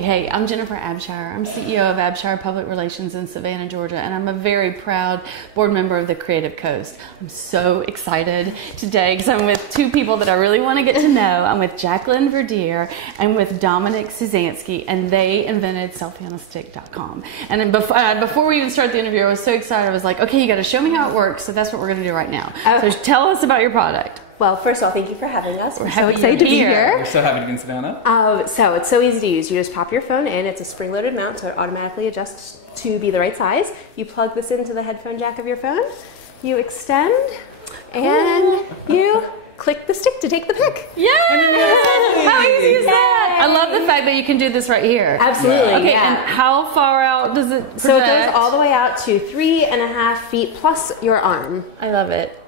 Okay, hey, I'm Jennifer Abshire. I'm CEO of Abshire Public Relations in Savannah, Georgia, and I'm a very proud board member of the Creative Coast. I'm so excited today because I'm with two people that I really want to get to know. I'm with Jacqueline Verdier and with Dominic Suszanski, and they invented SelfieOnAStick.com. And then before we even start the interview, I was so excited. I was like, okay, you got to show me how it works, so that's what we're going to do right now. So tell us about your product. Well, first of all, thank you for having us. We're so excited to be here. We're so happy to be in Savannah. So it's so easy to use. You just pop your phone in. It's a spring-loaded mount, so it automatically adjusts to be the right size. You plug this into the headphone jack of your phone. You extend, and you click the stick to take the pic. Yeah! How easy is that? I love the fact that you can do this right here. Absolutely. Okay, yeah. and how far out does it project? So it goes all the way out to 3.5 feet plus your arm. I love it.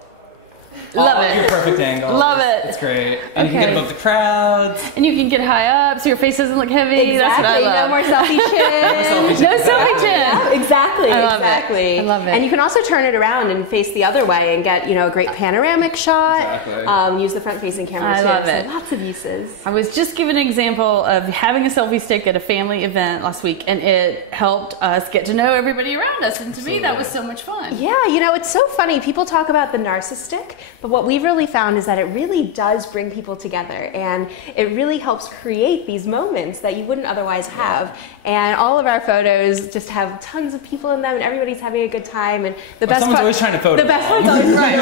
Love it. Your perfect angle. Love it. It's great. And you can get above the crowds. And you can get high up so your face doesn't look heavy. Exactly. That's what I love. No more selfie chin. No selfie chin. Yeah, exactly. I love exactly. it. I love it. And you can also turn it around and face the other way and get, a great panoramic shot. Exactly. Use the front-facing camera too. I love it. So lots of uses. I was just giving an example of having a selfie stick at a family event last week, and it helped us get to know everybody around us. And to me, that was so much fun. Yeah, it's so funny. People talk about the narcissistic, but what we've really found is that it really does bring people together, and it really helps create these moments that you wouldn't otherwise have. And all of our photos just have tons of people in them, and everybody's having a good time. And the best someone's always trying to photo. The best one's always right.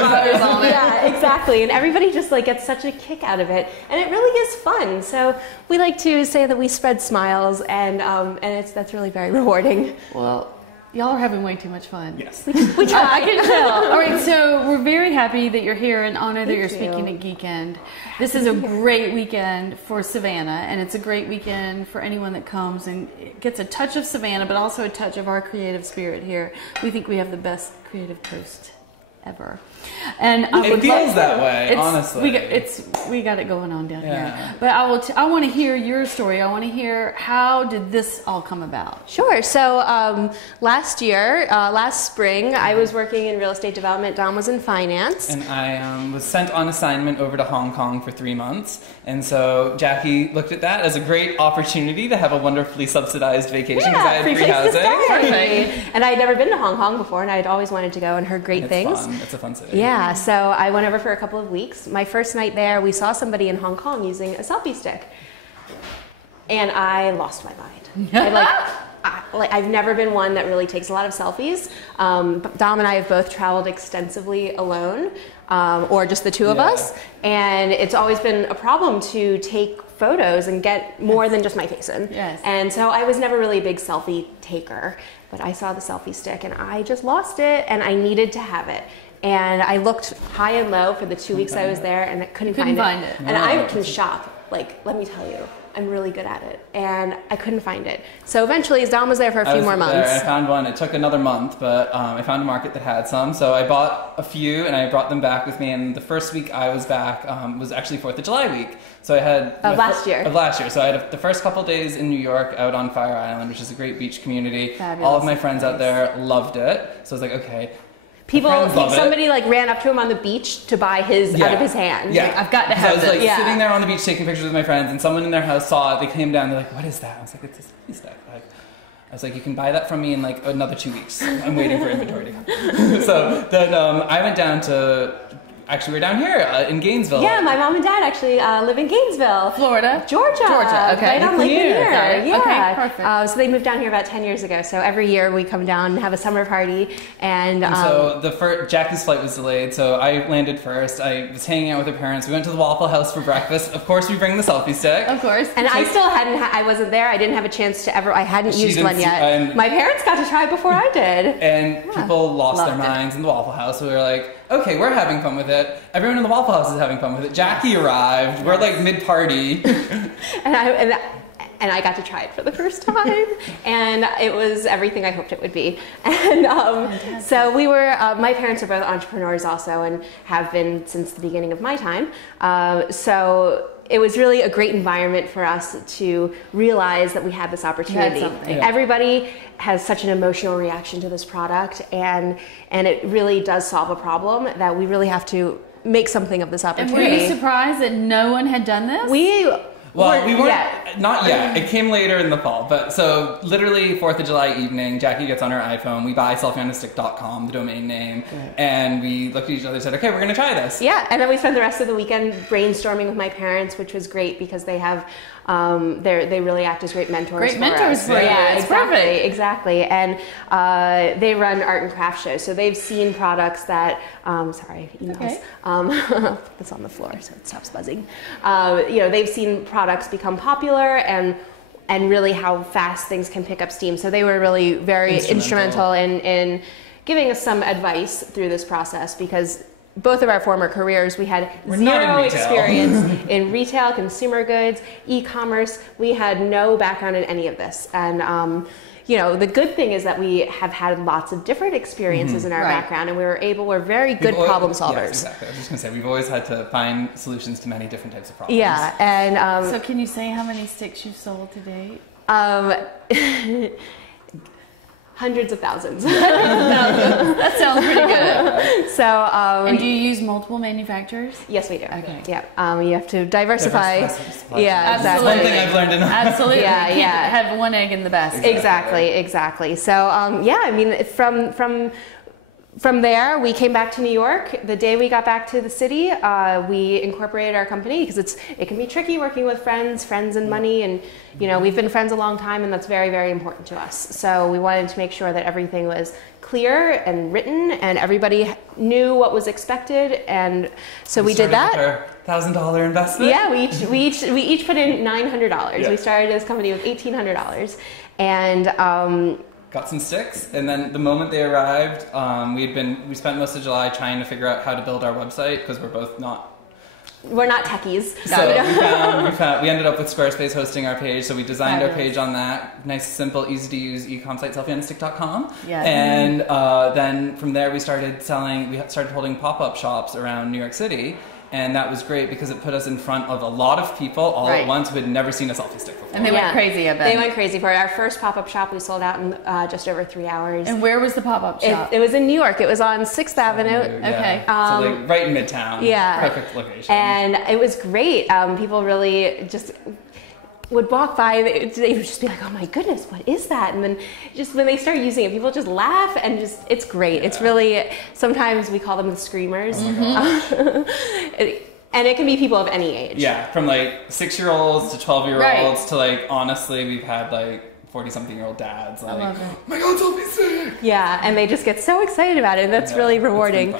Yeah, exactly. And everybody just gets such a kick out of it, and it really is fun. So we like to say that we spread smiles, and that's really very rewarding. Well, y'all are having way too much fun. Yes. We try. I can tell. All right, so we're very happy that you're here and honored that you're Thank speaking at Geekend. This is a great weekend for Savannah, and it's a great weekend for anyone that comes and gets a touch of Savannah, but also a touch of our creative spirit here. We think we have the best creative coast ever. And it feels that way, honestly. We got it going on down here. But I want to hear your story. I want to hear, how did this all come about? Sure. So last spring, I was working in real estate development. Dom was in finance. And I was sent on assignment over to Hong Kong for 3 months. And so Jackie looked at that as a great opportunity to have a wonderfully subsidized vacation because I had free housing. And I had never been to Hong Kong before, and I had always wanted to go and heard great things. Fun. It's a fun city. Yeah, so I went over for a couple of weeks. My first night there, we saw somebody in Hong Kong using a selfie stick. And I lost my mind. I've never been one that really takes a lot of selfies. Dom and I have both traveled extensively alone, or just the two of us. And it's always been a problem to take photos and get more than just my face in. Yes. And so I was never really a big selfie taker, but I saw the selfie stick and I just lost it, and I needed to have it. And I looked high and low for the 2 weeks I was there, and I couldn't find it. And I can shop, let me tell you, I'm really good at it, and I couldn't find it. So eventually, Dom was there for a few more months. I found one. It took another month, but I found a market that had some. So I bought a few, and I brought them back with me. And the first week I was back was actually 4th of July week. So I had of last year. So I had the first couple days in New York out on Fire Island, which is a great beach community. Fabulous. All of my friends out there loved it. So I was like, okay. Somebody ran up to him on the beach to buy his out of his hand. Yeah, I've got to have this. I was sitting there on the beach taking pictures with my friends, and someone in their house saw it. They came down. They're like, "What is that?" I was like, "It's a selfie stick." I was like, "You can buy that from me in another 2 weeks. I'm waiting for inventory to come." So then I went down to. Actually, we're down here in Gainesville. Yeah, my mom and dad actually live in Gainesville, Florida, Georgia. Okay, right on Lake Lanier. Okay. Yeah, okay, perfect. So they moved down here about 10 years ago. So every year we come down and have a summer party. And so Jackie's flight was delayed, so I landed first. I was hanging out with her parents. We went to the Waffle House for breakfast. Of course, we bring the selfie stick. Of course. And I still I wasn't there. I didn't have a chance to I hadn't used one yet. My parents got to try it before I did. And people lost their minds in the Waffle House. So we were like, okay, we're having fun with it. Everyone in the Waffle House is having fun with it. Jackie arrived. We're mid-party. and I got to try it for the first time, and it was everything I hoped it would be. And so we were, my parents are both entrepreneurs also, and have been since the beginning of my time. So it was really a great environment for us to realize that we had this opportunity. Everybody has such an emotional reaction to this product, and it really does solve a problem that we really have to make something of this opportunity. And were you surprised that no one had done this? Well, we weren't yet. not yet. It came later in the fall, but so literally 4th of July evening, Jackie gets on her iPhone. We buy selfieonastick.com, the domain name, and we looked at each other and said, "Okay, we're gonna try this." Yeah, and then we spent the rest of the weekend brainstorming with my parents, which was great because they have they really act as great mentors. Great for mentors us. for you. Yeah, It's exactly, perfect. exactly. And they run art and craft shows, so they've seen products that. Sorry, emails. Okay. Put this on the floor so it stops buzzing. They've seen products become popular and really how fast things can pick up steam. So they were really very instrumental in giving us some advice through this process because both of our former careers, we had zero experience in retail, consumer goods, e-commerce. We had no background in any of this. And, the good thing is that we have had lots of different experiences in our background and we're very good problem solvers. Yes, exactly. I was just going to say, we've always had to find solutions to many different types of problems. Yeah, and... so can you say how many sticks you've sold to date? Hundreds of thousands. That sounds pretty good. So, and do you use multiple manufacturers? Yes, we do. Okay. Yeah. You have to diversify. Yeah, exactly. That's one thing I've learned in Absolutely. Yeah, you can't have one egg in the basket. Exactly. So, from there, we came back to New York. The day we got back to the city, we incorporated our company because it can be tricky working with friends and money, and we've been friends a long time, and that's very, very important to us. So we wanted to make sure that everything was clear and written, and everybody knew what was expected, and so we did that. $1,000 investment. Yeah, we each put in $900. Yeah. We started this company with $1,800, and. Got some sticks, and then the moment they arrived, we spent most of July trying to figure out how to build our website because we're both not. We're not techies. So we ended up with Squarespace hosting our page, so we designed our page on that. Nice, simple, easy to use e-com site, selfieonastick.com. Yes. And then from there we started holding pop-up shops around New York City. And that was great because it put us in front of a lot of people all at once who had never seen a selfie stick before. And they went crazy, I bet. They went crazy for it. Our first pop-up shop, we sold out in just over 3 hours. And where was the pop-up shop? It was in New York. It was on 6th Avenue. Okay. So right in Midtown. Yeah. Perfect location. And it was great. People really just would walk by, they would just be like, oh my goodness, what is that? And then just when they start using it, people just laugh and it's great. Yeah. It's really, sometimes we call them the screamers. Oh and it can be people of any age. Yeah, from like 6-year-olds to 12-year-olds to like, honestly, we've had like 40-something-year-old dads. Like, oh my God, selfie stick! Yeah, and they just get so excited about it. And that's really rewarding.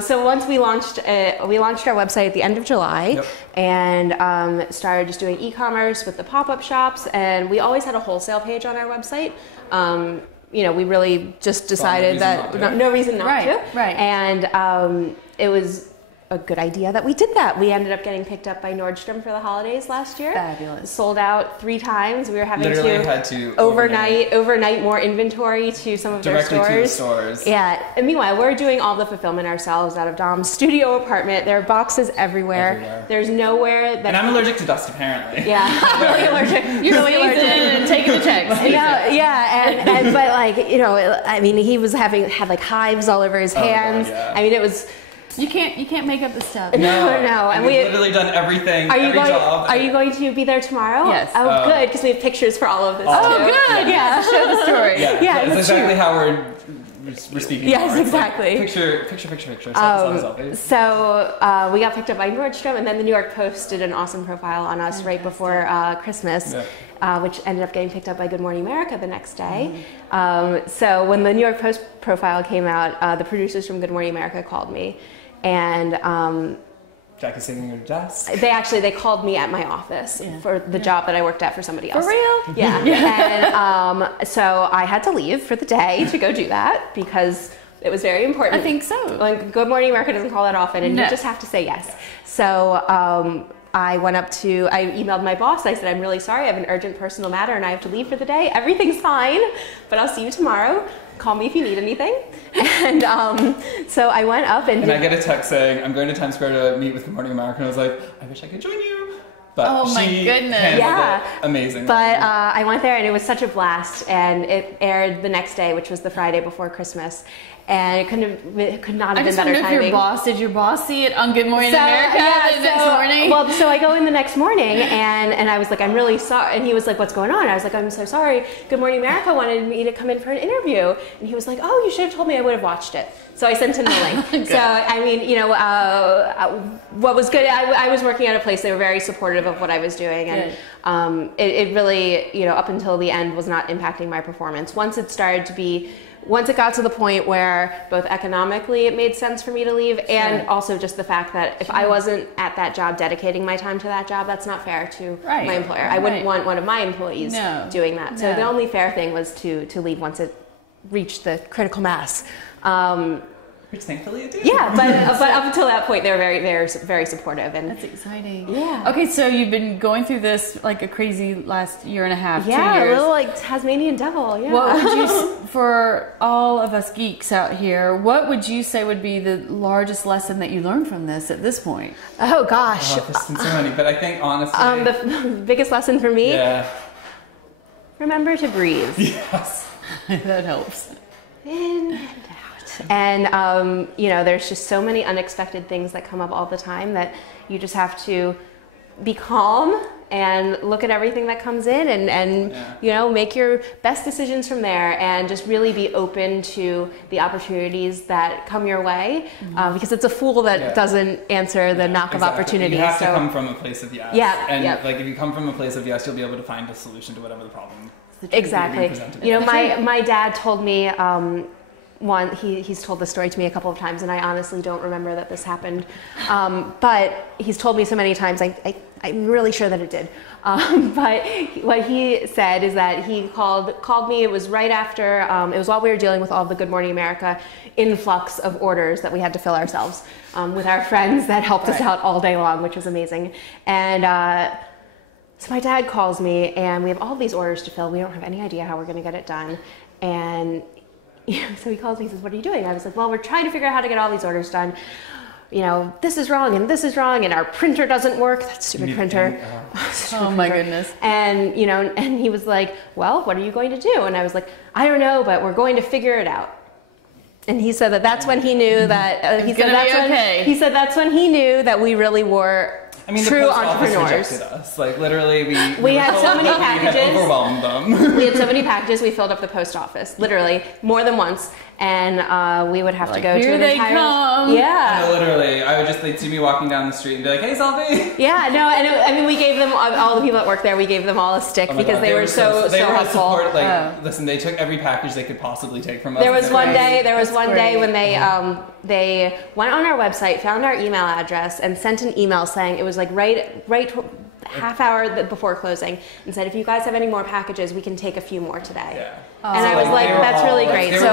So once we launched our website at the end of July and started just doing e-commerce with the pop-up shops. And we always had a wholesale page on our website. We really just decided that no reason not to. Right. And it was a good idea that we did that. We ended up getting picked up by Nordstrom for the holidays last year. Fabulous. Sold out 3 times. We were having had to overnight more inventory to some of their stores. Directly to the stores. Yeah. And meanwhile, we're doing all the fulfillment ourselves out of Dom's studio apartment. There are boxes everywhere. There's nowhere that... And I'm allergic to dust, apparently. Yeah. I'm really allergic. You're really allergic and taking the checks. Yeah. But like, he was had like hives all over his hands. God, yeah. I mean, it was... You can't make up the stuff. No. And we've literally done everything, every job. Are you going to be there tomorrow? Yes. Oh, good, because we have pictures for all of this. Oh, good. Yeah. Show the story. Yeah, that's exactly how we're speaking. Yes, exactly. Like picture. Selfie. So we got picked up by Nordstrom, and then the New York Post did an awesome profile on us right before Christmas. Yeah. Which ended up getting picked up by Good Morning America the next day. So when the New York Post profile came out, the producers from Good Morning America called me, and Jackie's sitting at her desk. They called me at my office for the job that I worked at for somebody else. For real? Yeah. And so I had to leave for the day to go do that because it was very important. I think so. Like Good Morning America doesn't call that often, and you just have to say yes. So I emailed my boss. I said, I'm really sorry. I have an urgent personal matter and I have to leave for the day. Everything's fine, but I'll see you tomorrow. Call me if you need anything. And so I went up and I get a text saying, I'm going to Times Square to meet with Good Morning America. And I was like, I wish I could join you. But my goodness. Yeah. Amazing. But I went there and it was such a blast. And it aired the next day, which was the Friday before Christmas. and it could not have been better timing. I just wonder if your boss, did your boss see it on Good Morning America the next morning? Well, so I go in the next morning, and I was like, I'm really sorry. And he was like, what's going on? I was like, I'm so sorry. Good Morning America wanted me to come in for an interview. And he was like, oh, you should have told me. I would have watched it. So I sent him the link. So, I mean, you know, what was good, I was working at a place, they were very supportive of what I was doing. And it really, you know, up until the end was not impacting my performance. Once it got to the point where both economically it made sense for me to leave, and also just the fact that if I wasn't at that job dedicating my time to that job, that's not fair to my employer. I wouldn't want one of my employees doing that. So the only fair thing was to leave once it reached the critical mass. Which thankfully it did. Yeah, but up until that point, they were very supportive. And that's exciting. Yeah. Okay, so you've been going through this like a crazy last year and a half, 2 years. Yeah, a little like Tasmanian devil. Yeah. What would you, for all of us geeks out here, what would you say would be the largest lesson that you learned from this at this point? Oh gosh, there's so many, but I think honestly, the biggest lesson for me. Yeah. Remember to breathe. Yes. That helps. In and out. And, you know, there's just so many unexpected things that come up all the time that you just have to be calm and look at everything that comes in and you know, make your best decisions from there, and just really be open to the opportunities that come your way, because it's a fool that doesn't answer the knock of opportunities. You have to come from a place of yes. Yeah. And like if you come from a place of yes, you'll be able to find a solution to whatever the problem is. Exactly. You know, my dad told me, he's told this story to me a couple of times, and I honestly don't remember that this happened. But he's told me so many times, I'm really sure that it did. But what he said is that he called me, it was right after, it was while we were dealing with all the Good Morning America influx of orders that we had to fill ourselves, with our friends that helped us out all day long, which was amazing. And so my dad calls me, and we have all these orders to fill. We don't have any idea how we're going to get it done. And so he calls me, he says, what are you doing? I was like, well, we're trying to figure out how to get all these orders done. You know, this is wrong, and our printer doesn't work. That stupid printer. Oh my goodness. And, you know, and he was like, well, what are you going to do? And I was like, I don't know, but we're going to figure it out. And he said that that's when he knew that, he said that's when he knew that we really were true the post entrepreneurs. Office rejected us. Like literally, we had so many packages. We had overwhelmed them. We had so many packages. We filled up the post office literally more than once, and we would have to go to an entire. Come. Yeah. No, literally, they'd see me walking down the street and be like, "Hey, Selfie." Yeah. No, and I mean, we gave them all the people that work there. We gave them all a stick because they were so helpful. Support, like, listen, they took every package they could possibly take from us. There was one day when they went on our website, found our email address, and sent an email saying it was like right half hour before closing, and said, if you guys have any more packages, we can take a few more today. Yeah. And I was like, that's really great. So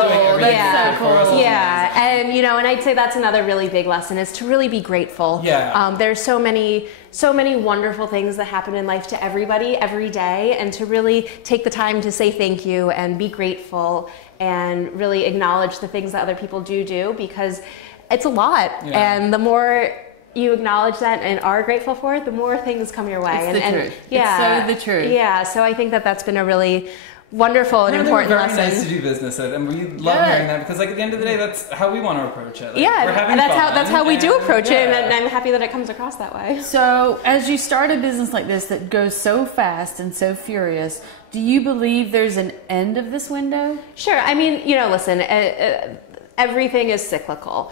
that's so cool. Yeah, and you know, and I'd say that's another really big lesson, is to really be grateful. Yeah. There's so many wonderful things that happen in life to everybody every day, and to really take the time to say thank you and be grateful and really acknowledge the things that other people do, because it's a lot. Yeah. And the more you acknowledge that and are grateful for it, the more things come your way. It's the truth. Yeah, it's so the truth. Yeah, so I think that that's been a really wonderful and important lesson. Very nice to do business at, and we love hearing that, because like at the end of the day, that's how we want to approach it. Like, yeah, we're having and fun, that's how we do approach it, and I'm happy that it comes across that way. So, as you start a business like this that goes so fast and so furious, do you believe there's an end of this window? Sure. I mean, you know, listen. Everything is cyclical.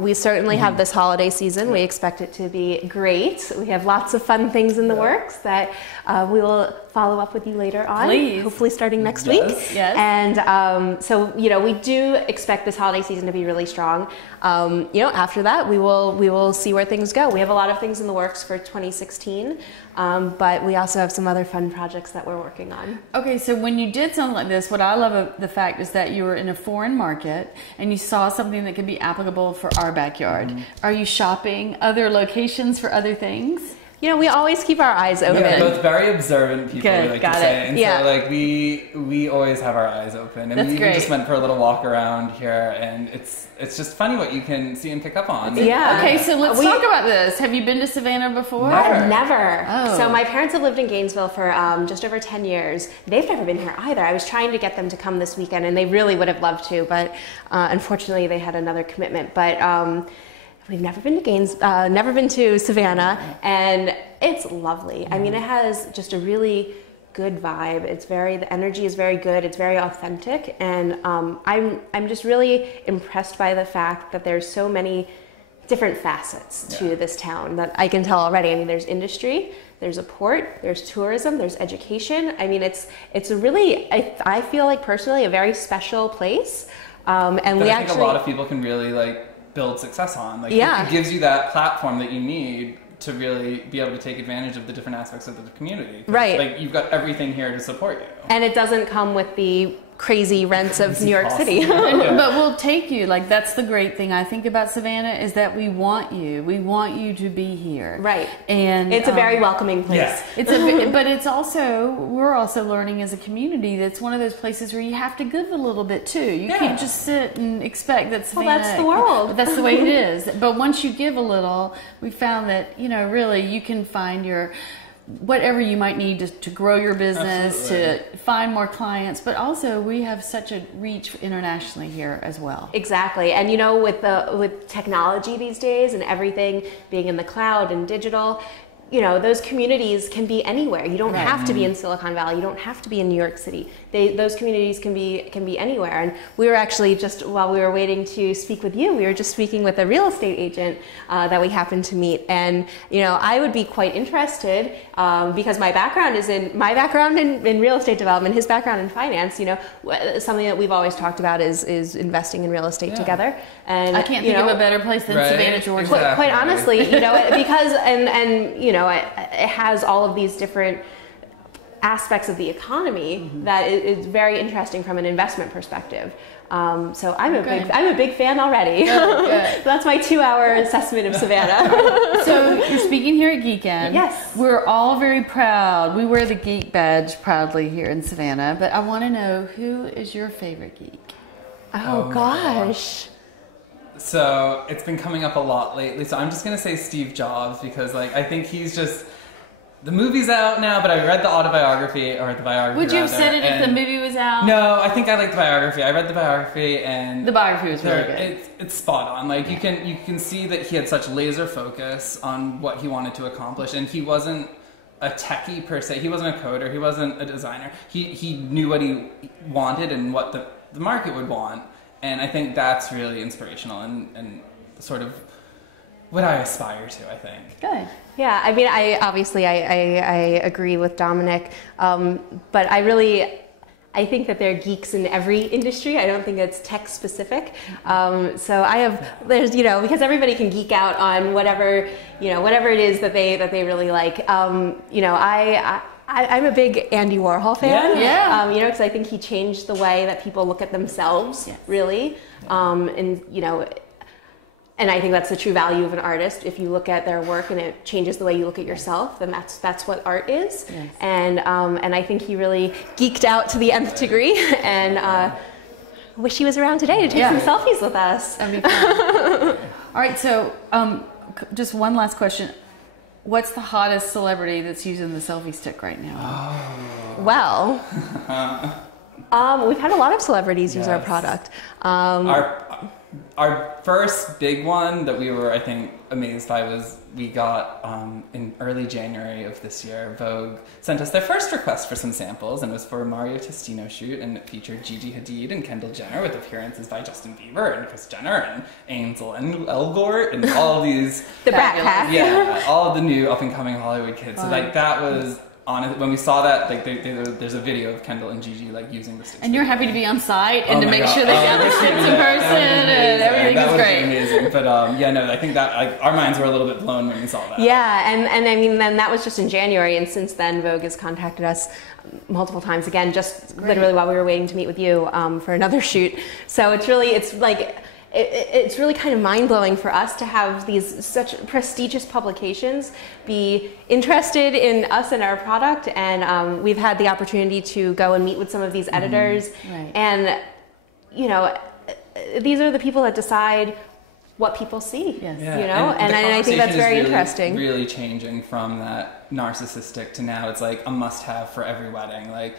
We certainly have this holiday season. We expect it to be great. We have lots of fun things in the works that we will follow up with you later on. Please. Hopefully starting next week. Yes. And so, you know, we do expect this holiday season to be really strong. You know, after that, we will see where things go. We have a lot of things in the works for 2016, but we also have some other fun projects that we're working on. Okay, so when you did something like this, what I love of the fact is that you were in a foreign market and you saw something that could be applicable for our backyard. Are you shopping other locations for other things? you know, we always keep our eyes open. We're both very observant people, Good, we like got to say. it. And Yeah. so like we always have our eyes open. And That's we even great. just went for a little walk around here, and it's just funny what you can see and pick up on. Yeah. Okay, so let's talk about this. Have you been to Savannah before? Never. Oh. So my parents have lived in Gainesville for just over 10 years. They've never been here either. I was trying to get them to come this weekend, and they really would have loved to, but unfortunately they had another commitment. But we've never been to never been to Savannah, and it's lovely. I mean, it has just a really good vibe. The energy is very good. It's very authentic, and I'm just really impressed by the fact that there's so many different facets to this town that I can tell already. I mean, there's industry, there's a port, there's tourism, there's education. I mean, it's a really, I feel like personally a very special place. And that we I think a lot of people can really like build success on. Like it gives you that platform that you need to really be able to take advantage of the different aspects of the community. Right. Like you've got everything here to support you. And it doesn't come with the crazy rents of New York City. But we'll take you. Like, that's the great thing I think about Savannah, is that we want you. We want you to be here. Right. And it's a very welcoming place. Yeah. But it's also, we're also learning as a community that's one of those places where you have to give a little bit too. You can't just sit and expect that Savannah, Well, that's the world. That's the way it is. But once you give a little, we found that, you know, really you can find your whatever you might need to grow your business, to find more clients, but also we have such a reach internationally here as well. Exactly. And you know, with technology these days and everything being in the cloud and digital, you know, those communities can be anywhere. You don't have to be in Silicon Valley. You don't have to be in New York City. Those communities can be anywhere. And we were actually just, while we were waiting to speak with you, we were just speaking with a real estate agent that we happened to meet. And, you know, I would be quite interested because my background in real estate development, his background in finance, you know, something that we've always talked about is investing in real estate together. And I can't think of a better place than Savannah, Georgia. Quite honestly, you know, because, and you know, it has all of these different aspects of the economy that is very interesting from an investment perspective. So I'm a big fan already. Good. That's my 2-hour assessment of Savannah. So you're speaking here at Geekend. Yes. We're all very proud. We wear the Geek badge proudly here in Savannah, but I want to know, who is your favorite geek? Oh gosh. So it's been coming up a lot lately. So I'm just going to say Steve Jobs because like I think he's just, the movie's out now, but I read the autobiography, or the biography. Would you have said it if the movie was out? No, I think I like the biography. I read the biography, and the biography was really good. It's spot on. Like you can see that he had such laser focus on what he wanted to accomplish, and he wasn't a techie per se. He wasn't a coder. He wasn't a designer. He knew what he wanted and what the market would want, and I think that's really inspirational and sort of what I aspire to, I think. Good. Yeah, I mean, I agree with Dominic, but I think that there are geeks in every industry. I don't think it's tech specific. So there's, you know, because everybody can geek out on whatever it is that they really like. You know, I'm a big Andy Warhol fan. Yeah. You know, because I think he changed the way that people look at themselves, really. And, you know, and I think that's the true value of an artist. If you look at their work and it changes the way you look at yourself, then that's what art is. Yes. And I think he really geeked out to the nth degree. And wish he was around today to take some selfies with us. That'd be fun. All right, so just one last question. What's the hottest celebrity that's using the selfie stick right now? Oh. Well, we've had a lot of celebrities use our product. Our first big one that we were, I think, amazed by was we got in early January of this year, Vogue sent us their first request for some samples, and it was for a Mario Testino shoot, and it featured Gigi Hadid and Kendall Jenner with appearances by Justin Bieber and Kris Jenner and Ansel and Elgort and all of these... the Brat Pack. Yeah, all of the new up-and-coming Hollywood kids. So like that was... When we saw that, like there's a video of Kendall and Gigi like using the sticks. And you're happy to be on site and to make sure they got get the sticks in person and everything is great. Amazing. But I think that our minds were a little bit blown when we saw that. Yeah, and I mean, then that was just in January, and since then Vogue has contacted us multiple times again, just literally while we were waiting to meet with you for another shoot. So it's like it's really kind of mind-blowing for us to have these such prestigious publications be interested in us and our product, and we've had the opportunity to go and meet with some of these editors, and you know, these are the people that decide what people see, you know, and I think that's very interesting. Really changing from that narcissistic to now it's like a must-have for every wedding, like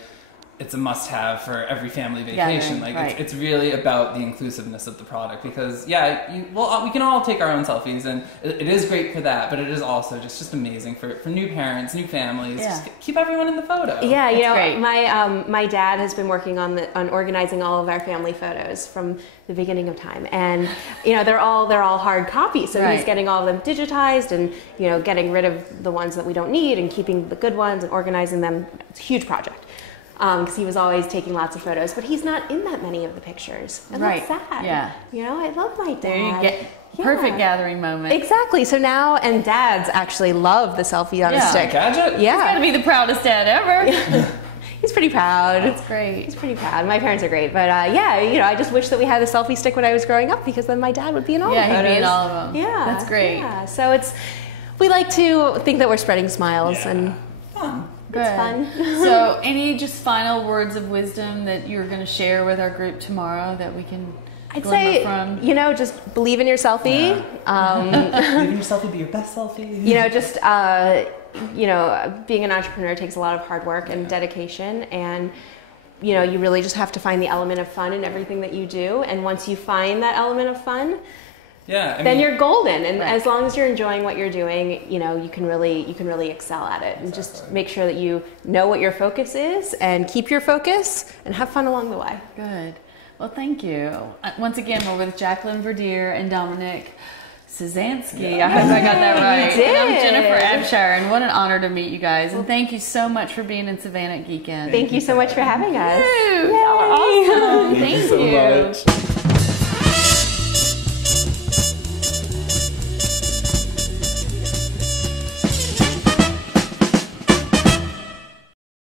it's a must-have for every family vacation. It's really about the inclusiveness of the product, because we can all take our own selfies, and it is great for that, but it is also just amazing for new parents, new families. Just keep everyone in the photo. Yeah, you know, my dad has been working on organizing all of our family photos from the beginning of time, and you know, they're all hard copies, so he's getting all of them digitized, and you know, getting rid of the ones that we don't need and keeping the good ones and organizing them. It's a huge project. Because he was always taking lots of photos, but he's not in that many of the pictures. And that's sad. Yeah. You know, I love my dad. There you get perfect gathering moment. Exactly. So now, and dads actually love the selfie on a stick. Gadget? Yeah. He's got to be the proudest dad ever. He's pretty proud. That's great. He's pretty proud. My parents are great. But yeah, you know, I just wish that we had a selfie stick when I was growing up, because then my dad would be in all the photos. Yeah, he'd be in all of them. Yeah. That's great. Yeah. So we like to think that we're spreading smiles and fun. It's fun. So any just final words of wisdom that you're going to share with our group tomorrow that we can I'd say, you know, just believe in your selfie. Believe in your selfie, be your best selfie. You know, just, you know, being an entrepreneur takes a lot of hard work and dedication, and you know, you really just have to find the element of fun in everything that you do, and once you find that element of fun, then you're golden, and as long as you're enjoying what you're doing, you know, you can really excel at it. And just make sure that you know what your focus is, and keep your focus, and have fun along the way. Good. Well, thank you. Once again, we're with Jacqueline Verdier and Dominic Suszanski. I hope I got that right. You did. And I'm Jennifer Abshire, and what an honor to meet you guys. And thank you so much for being in Savannah at Geekend. Thank you so much for having us. Y'all are awesome. Thank you. So much.